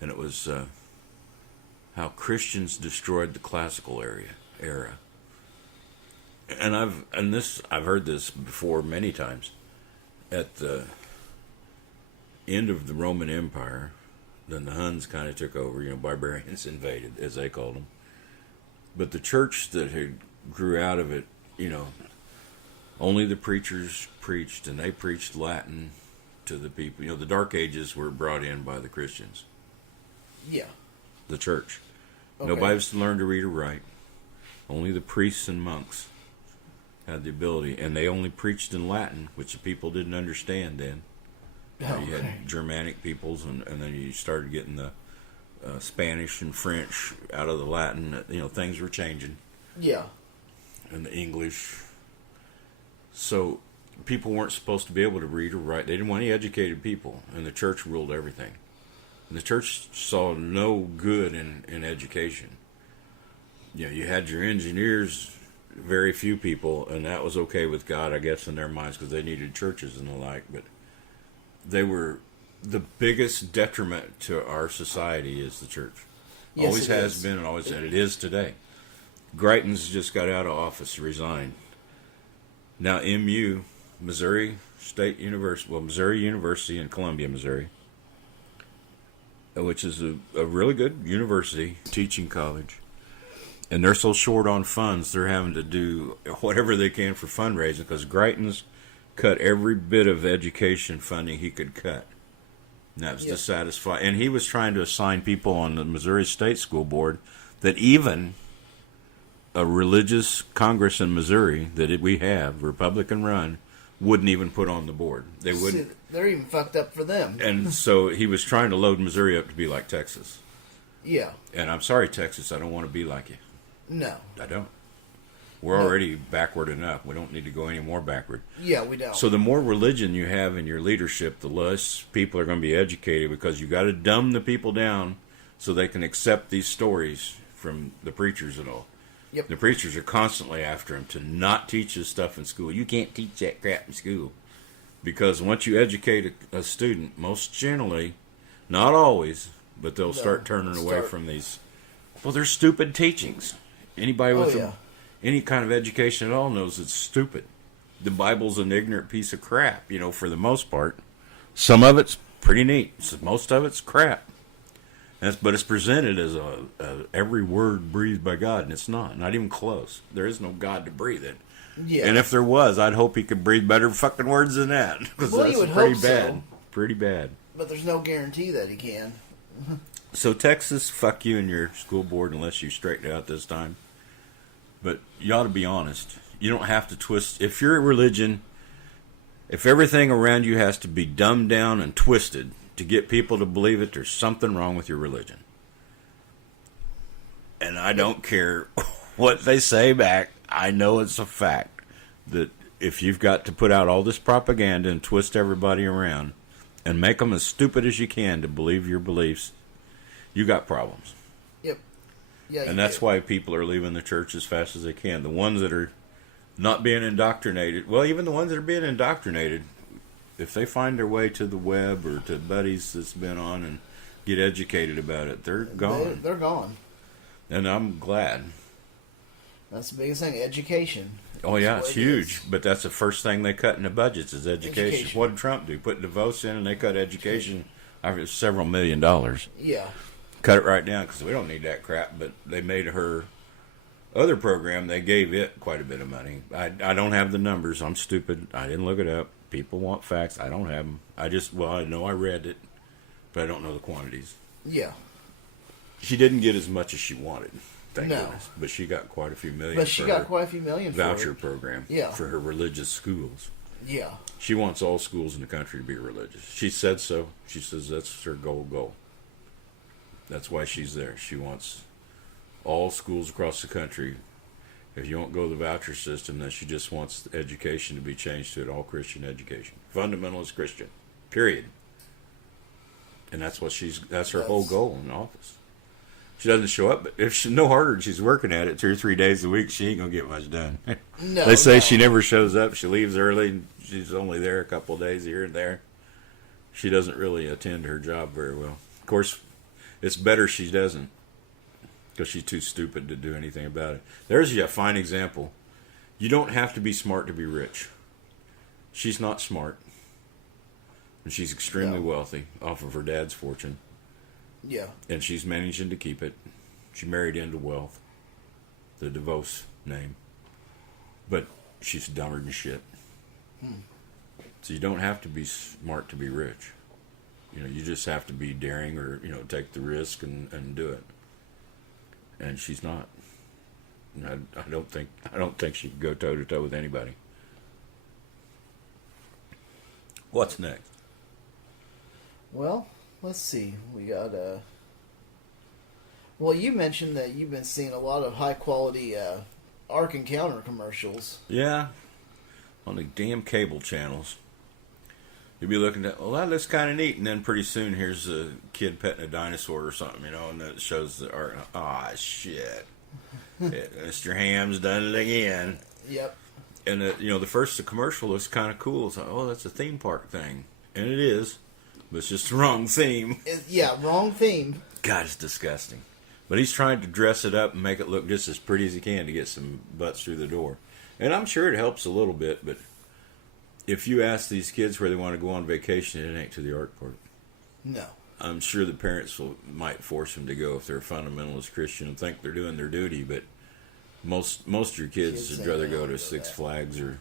and it was how Christians destroyed the classical era. And I've heard this before many times. At the end of the Roman Empire, then the Huns kind of took over. Barbarians invaded, as they called them. But the church that had grew out of it, only the preachers preached, and they preached Latin to the people. The Dark Ages were brought in by the Christians. Yeah. The church. Okay. Nobody was to learn to read or write. Only the priests and monks had the ability, and they only preached in Latin, which the people didn't understand then. Okay. You had Germanic peoples, and then you started getting the Spanish and French out of the Latin. Things were changing. Yeah. And the English. So people weren't supposed to be able to read or write. They didn't want any educated people, and the church ruled everything. And the church saw no good in education. You had your engineers, very few people, and that was okay with God, I guess, in their minds, because they needed churches and the like. But they were the biggest detriment to our society is the church. Yes, Always has is. been, and always said it is today. Greitens just got out of office, resigned. Now MU, Missouri State University, Missouri University in Columbia, Missouri, which is a really good university, teaching college. And they're so short on funds, they're having to do whatever they can for fundraising, because Greitens cut every bit of education funding he could cut. And that was to satisfy. And he was trying to assign people on the Missouri State School Board that even a religious Congress in Missouri that we have, Republican run, wouldn't even put on the board. They wouldn't. See, they're even fucked up for them. And so he was trying to load Missouri up to be like Texas. Yeah. And I'm sorry, Texas, I don't want to be like you. No. I don't. We're already backward enough. We don't need to go any more backward. Yeah, we don't. So the more religion you have in your leadership, the less people are going to be educated, because you got to dumb the people down so they can accept these stories from the preachers and all. Yep. The preachers are constantly after him to not teach this stuff in school. You can't teach that crap in school. Because once you educate a student, most generally, not always, but they'll start turning away from these. Well, they're stupid teachings. Anybody with any kind of education at all knows it's stupid. The Bible's an ignorant piece of crap, for the most part. Some of it's pretty neat. Most of it's crap. But it's presented as every word breathed by God, and it's not even close. There is no God to breathe it. Yeah. And if there was, I'd hope he could breathe better fucking words than that, because that's pretty bad. So. Pretty bad. But there's no guarantee that he can. So Texas, fuck you and your school board unless you straighten it out this time. But you ought to be honest. You don't have to twist. If you're a religion, if everything around you has to be dumbed down and twisted to get people to believe it, there's something wrong with your religion. And I don't care what they say back. I know it's a fact that if you've got to put out all this propaganda and twist everybody around and make them as stupid as you can to believe your beliefs, you got problems. Yep. Yeah. And that's why people are leaving the church as fast as they can. The ones that are not being indoctrinated, well, even the ones that are being indoctrinated, if they find their way to the web or to buddies that's been on and get educated about it, they're gone. They're gone. And I'm glad. That's the biggest thing, education. Oh, yeah, it's huge. But that's the first thing they cut in the budgets is education. What did Trump do? Put DeVos in and they cut education several $1 million. Yeah. Cut it right down because we don't need that crap. But they made her other program, they gave it quite a bit of money. I don't have the numbers. I'm stupid. I didn't look it up. People want facts. I don't have them. I know I read it, but I don't know the quantities. Yeah. She didn't get as much as she wanted. Thank No. goodness. But she got quite a few million. But she got quite a few million voucher for program. Yeah. For her religious schools. Yeah. She wants all schools in the country to be religious. She said so. She says that's her goal. That's why she's there. She wants all schools across the country. If you won't go the voucher system, then she just wants education to be changed to an all Christian education. Fundamentalist Christian. Period. And that's her whole goal in office. She doesn't show up, but if no harder than she's working at it 2 or 3 days a week, she ain't gonna get much done. No, they say she never shows up. She leaves early. She's only there a couple of days here and there. She doesn't really attend her job very well. Of course, It's better she doesn't, because she's too stupid to do anything about it. There's a fine example. You don't have to be smart to be rich. She's not smart. And she's extremely wealthy off of her dad's fortune. Yeah. And she's managing to keep it. She married into wealth. The DeVos name. But she's dumber than shit. So you don't have to be smart to be rich. You know, you just have to be daring, or, you know, take the risk and do it. And she's not. I don't think she could go toe to toe with anybody. What's next? Well, let's see. We got Well, you mentioned that you've been seeing a lot of high quality Ark Encounter commercials. Yeah, on the damn cable channels. You'll be looking at, well, that looks kind of neat, and then pretty soon here's a kid petting a dinosaur or something, you know, and that shows the Ark. Ah, shit. Mr. Ham's done it again. Yep. And the first commercial looks kind of cool. It's like, oh, that's a theme park thing, and it is, but it's just the wrong theme. Wrong theme. God, it's disgusting. But he's trying to dress it up and make it look just as pretty as he can to get some butts through the door, and I'm sure it helps a little bit. But if you ask these kids where they want to go on vacation, it ain't to the Ark Park. No. I'm sure the parents might force them to go if they're a fundamentalist Christian and think they're doing their duty, but most of your kids would rather go to Six Flags or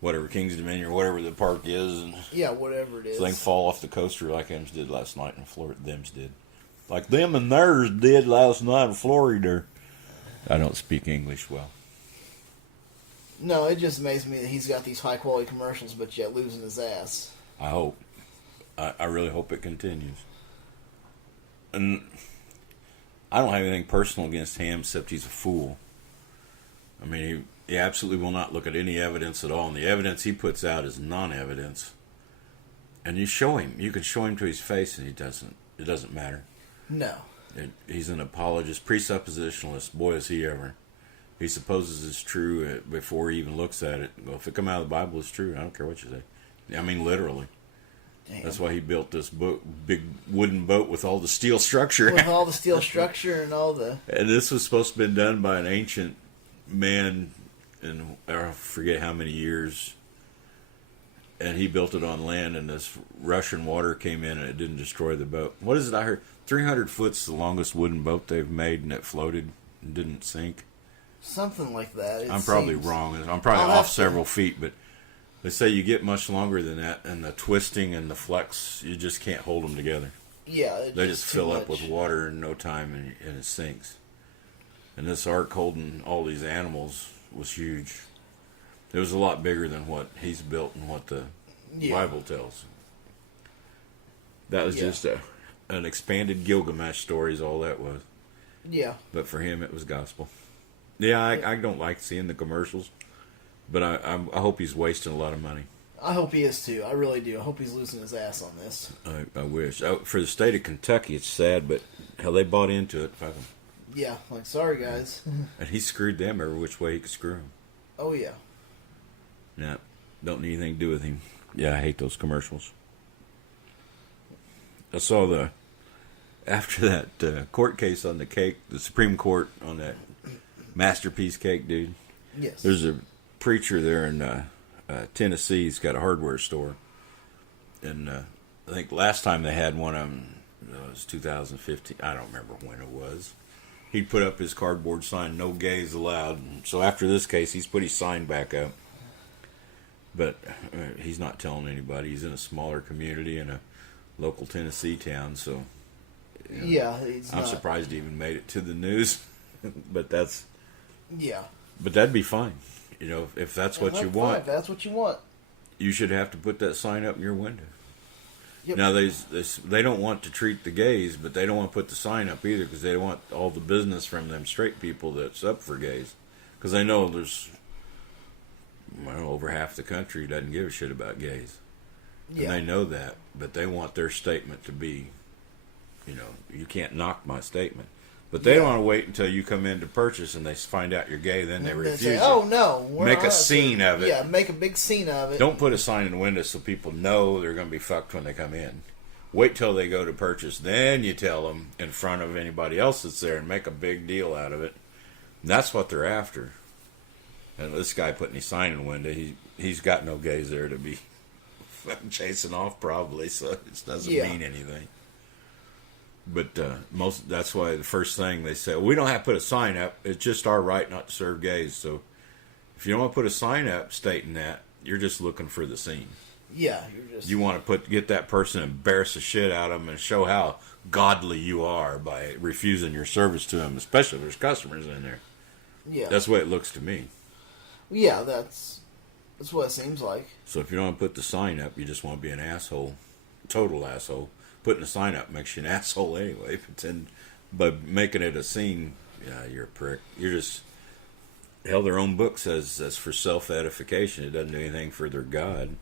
whatever, King's Dominion or whatever the park is, and whatever it is. so they can fall off the coaster like them did last night in Florida. Like them and theirs did last night in Florida. I don't speak English well. No, it just amazes me that he's got these high quality commercials, but yet losing his ass. I hope. I really hope it continues. And I don't have anything personal against Ham except he's a fool. I mean, he absolutely will not look at any evidence at all, and the evidence he puts out is non-evidence. And you can show him to his face, and it doesn't matter. No. He's an apologist, presuppositionalist. Boy, is he ever. He supposes it's true before he even looks at it. Well, if it come out of the Bible, it's true. I don't care what you say. I mean, literally. Damn. That's why he built this big wooden boat with all the steel structure. With all the steel structure and all the... And this was supposed to have been done by an ancient man in, I forget how many years. And he built it on land, and this Russian water came in, and it didn't destroy the boat. What is it I heard? 300 foot's the longest wooden boat they've made, and it floated and didn't sink. Something like that. I'm probably wrong. I'm probably off several feet, but they say you get much longer than that, and the twisting and the flex, you just can't hold them together. Yeah, they just fill up with water in no time, and it sinks. And this ark holding all these animals was huge. It was a lot bigger than what he's built and what the Bible tells. That was just an expanded Gilgamesh story is all that was. Yeah. But for him, it was gospel. Yeah, I don't like seeing the commercials, but I hope he's wasting a lot of money. I hope he is too. I really do. I hope he's losing his ass on this. I wish. For the state of Kentucky, it's sad, but hell, they bought into it. Fuck 'em. Yeah, like, sorry guys. And he screwed them every which way he could screw them. Oh yeah. Nah, don't need anything to do with him. Yeah, I hate those commercials. I saw after that court case on the cake, the Supreme Court on that Masterpiece cake, dude. Yes. There's a preacher there in Tennessee. He's got a hardware store, and I think last time they had one of them was 2015. I don't remember when it was. He'd put up his cardboard sign, "No gays allowed." And so after this case, he's put his sign back up. But he's not telling anybody. He's in a smaller community in a local Tennessee town, so I'm surprised he even made it to the news. But that's But that'd be fine. You know, if that's what you want. If that's what you want. You should have to put that sign up in your window. Yep. Now they don't want to treat the gays, but they don't want to put the sign up either because they don't want all the business from them straight people that's up for gays. Because they know there's over half the country doesn't give a shit about gays. And they know that, but they want their statement to be, you can't knock my statement. But they don't want to wait until you come in to purchase and they find out you're gay, then they refuse say, it. "Oh no, make a scene of it." Yeah, make a big scene of it. Don't put a sign in the window so people know they're going to be fucked when they come in. Wait till they go to purchase, then you tell them in front of anybody else that's there and make a big deal out of it. And that's what they're after. And this guy put any sign in the window, he's got no gays there to be chasing off probably, so it doesn't mean anything. But that's why the first thing they say, we don't have to put a sign up. It's just our right not to serve gays. So if you don't want to put a sign up stating that, you're just looking for the scene. Yeah, you're just. You want to get that person, embarrass the shit out of them, and show how godly you are by refusing your service to them, especially if there's customers in there. Yeah, that's the way it looks to me. Yeah, that's what it seems like. So if you don't want to put the sign up, you just want to be an asshole, total asshole. Putting a sign up makes you an asshole anyway. But then, by making it a scene, yeah, you're a prick. You're just. Hell, their own book says that's for self-edification. It doesn't do anything for their God.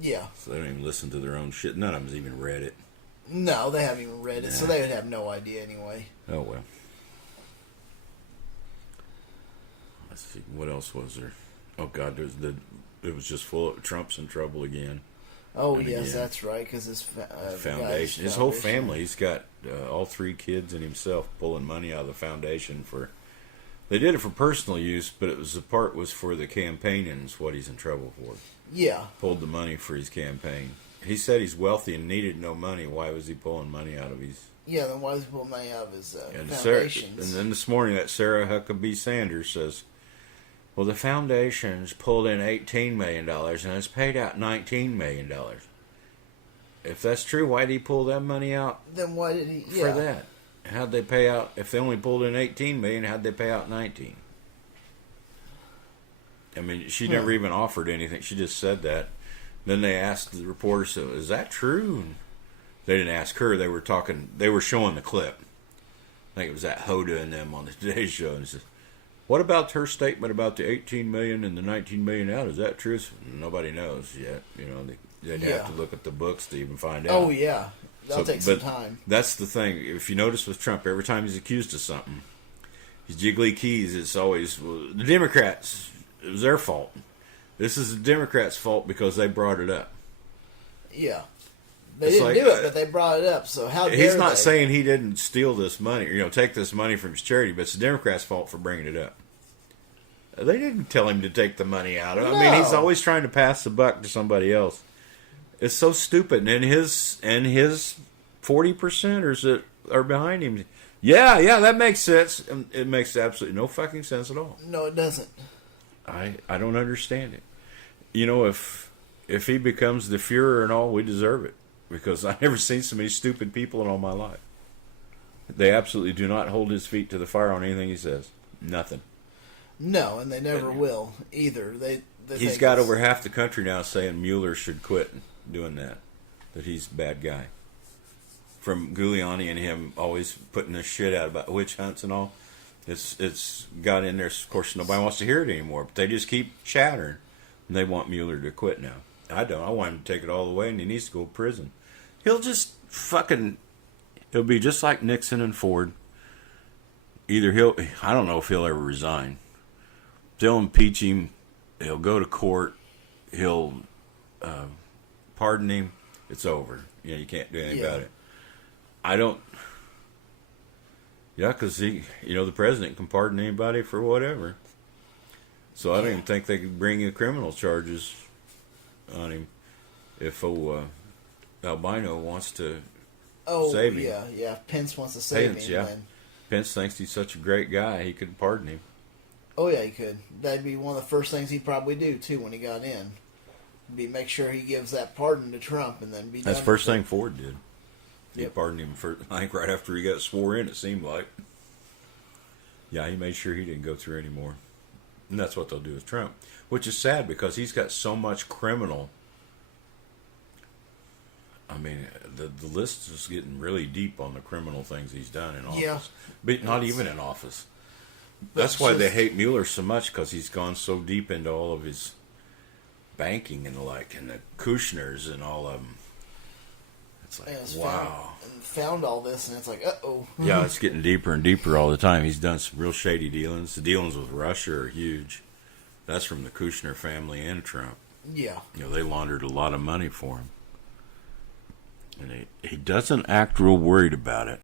Yeah. So they don't even listen to their own shit. None of them's even read it. No, they haven't even read it, so they would have no idea anyway. Oh, well. Let's see. What else was there? Oh, God, it was just full of Trump's in trouble again. Oh, yes, that's right, because his foundation. His whole family. He's got all 3 kids and himself pulling money out of the foundation for... They did it for personal use, but the part was for the campaign, and it's what he's in trouble for. Yeah. Pulled the money for his campaign. He said he's wealthy and needed no money. Why was he pulling money out of his... Yeah, then why was he pulling money out of his foundations? And then this morning, that Sarah Huckabee Sanders says, well, the foundations pulled in $18 million, and it's paid out $19 million. If that's true, why did he pull that money out? Then why did he... For that. How'd they pay out? If they only pulled in $18 million, how'd they pay out $19? I mean, she never even offered anything. She just said that. Then they asked the reporter, so is that true? And they didn't ask her. They were talking. They were showing the clip. I think it was that Hoda and them on the Today Show. And said, what about her statement about the $18 million and the $19 million out? Is that true? Nobody knows yet. You know, they'd have to look at the books to even find out. Oh, yeah. That'll take some time. That's the thing. If you notice with Trump, every time he's accused of something, his jiggly keys, it's always, well, the Democrats, it was their fault. This is the Democrats' fault because they brought it up. Yeah. They didn't do it, but they brought it up, so how dare He's not saying he didn't steal this money, or, take this money from his charity, but it's the Democrats' fault for bringing it up. They didn't tell him to take the money out. No. I mean, he's always trying to pass the buck to somebody else. It's so stupid, and his 40% are behind him. Yeah, that makes sense. It makes absolutely no fucking sense at all. No, it doesn't. I don't understand it. If he becomes the Fuhrer and all, we deserve it, because I've never seen so many stupid people in all my life. They absolutely do not hold his feet to the fire on anything he says. Nothing. No, and they never will either. He's got over half the country now saying Mueller should quit doing that he's a bad guy. From Giuliani and him always putting this shit out about witch hunts and all, it's got in there. Of course, nobody wants to hear it anymore, but they just keep chattering. And they want Mueller to quit now. I don't. I want him to take it all the way, and he needs to go to prison. He'll just it'll be just like Nixon and Ford. Either I don't know if he'll ever resign. They'll impeach him. He'll go to court. He'll pardon him. It's over. You can't do anything about it. I don't. Yeah, because the president can pardon anybody for whatever. So I don't even think they could bring in criminal charges on him if Albino wants to save him. Yeah. Pence wants to save him. Yeah. Pence thinks he's such a great guy, he could pardon him. Oh, yeah, he could. That'd be one of the first things he'd probably do, too, when he got in. Make sure he gives that pardon to Trump and then be done. That's the first thing Ford did. He Yep. pardoned him, I think, right after he got swore in, it seemed like. Yeah, he made sure he didn't go through anymore. And that's what they'll do with Trump. Which is sad because he's got so much criminal. I mean, the list is getting really deep on the criminal things he's done in office. Yeah. But not even in office. That's why they hate Mueller so much, because he's gone so deep into all of his banking and the like, and the Kushners and all of them. It's like, wow. Found all this, and it's like, uh-oh. Yeah, it's getting deeper and deeper all the time. He's done some real shady dealings. The dealings with Russia are huge. That's from the Kushner family and Trump. Yeah. They laundered a lot of money for him. And he doesn't act real worried about it.